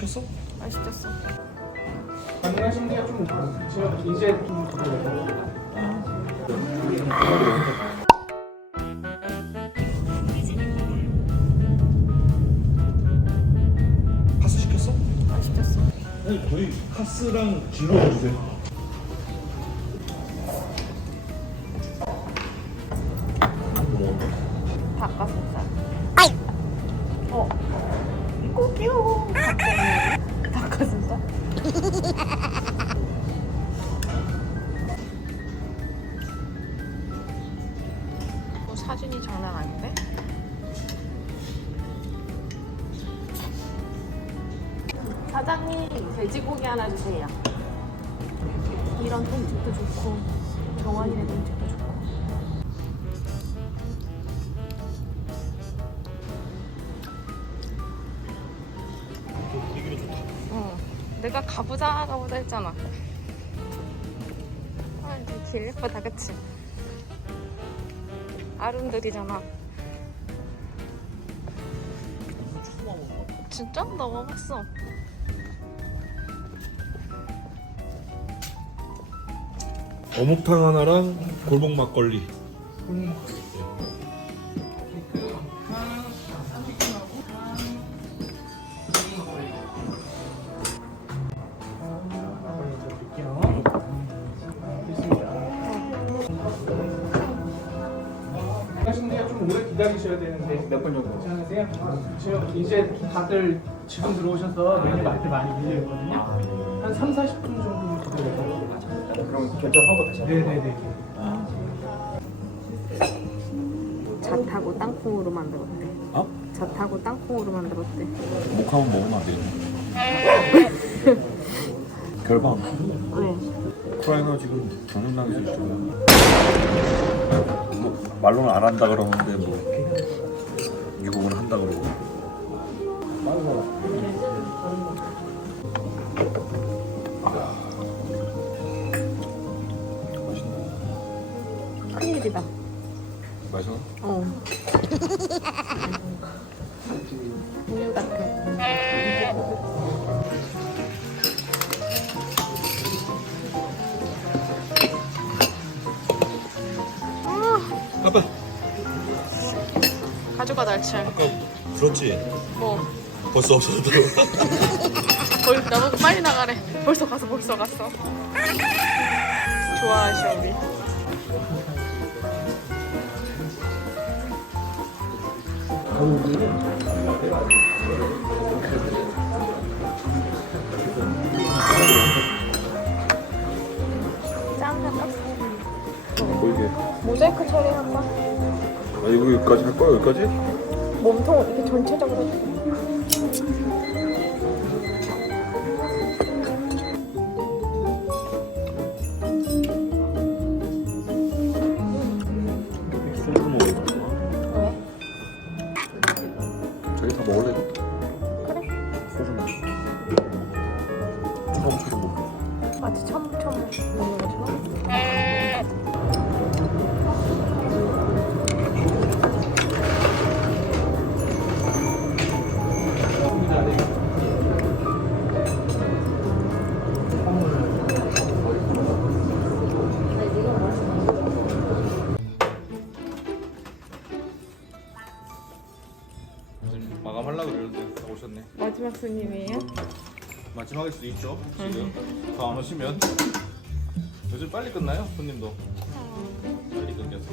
켰어? 맛있겠어. 가능하신 게좀 제가 이제 좀 카스 시켰어? 맛있겠어. 아니 거의 카스랑 진로 주세요. 닭가슴살. 어. 이거 귀여워. 닭가슴살? 어, 사진이 장난 아닌데? 사장님 돼지고기 하나 주세요. 이런 돈집도 좋고 정원이네 돈집 내가 가보자 가보자 했잖아. 아, 되게 길 예쁘다, 그치? 아름드리잖아. 진짜? 나 와봤어. 어묵탕 하나랑 골목 막걸리. 하신 게좀 오래 기다리셔야 되는데 몇 분 정도? 괜찮으세요? 지금 이제 다들 지금 들어오셔서 메뉴 많이 많이 밀려 있거든요. 한 3, 40분 정도 기다려요. 그럼 결정하고 다시. 네네네. 자 타고 땅콩으로 만들었대. 어? 자 타고 땅콩으로 만들었대. 목 한번 먹으면 안 되겠네. 결방. 왜? 우크라이나 지금 있죠. 뭐 말로는 안 한다 그러는데 뭐 미국은 한다 그러고. 큰일이다. 맛있어? 어. 우유 같아. 가져가 날치알. 아까 들었지? 뭐? 벌써 없어졌다고. 벌 나보고 빨리 나가래. 벌써 갔어, 벌써 갔어. 좋아하셔 우리. 짠 한다. 보이게. 모자이크 처리한다. 아 이거 여기까지 할 거야 여기까지? 몸통 이렇게 전체적으로. 왜? 저기 다 먹을래? 그래. 소주 먹어. 먹어. 마감하려고 그러는데 오셨네. 마지막 손님이에요? 마지막일 수도 있죠. 지금 더 안 오시면 요즘 빨리 끝나요 손님도. 빨리 끊겨서.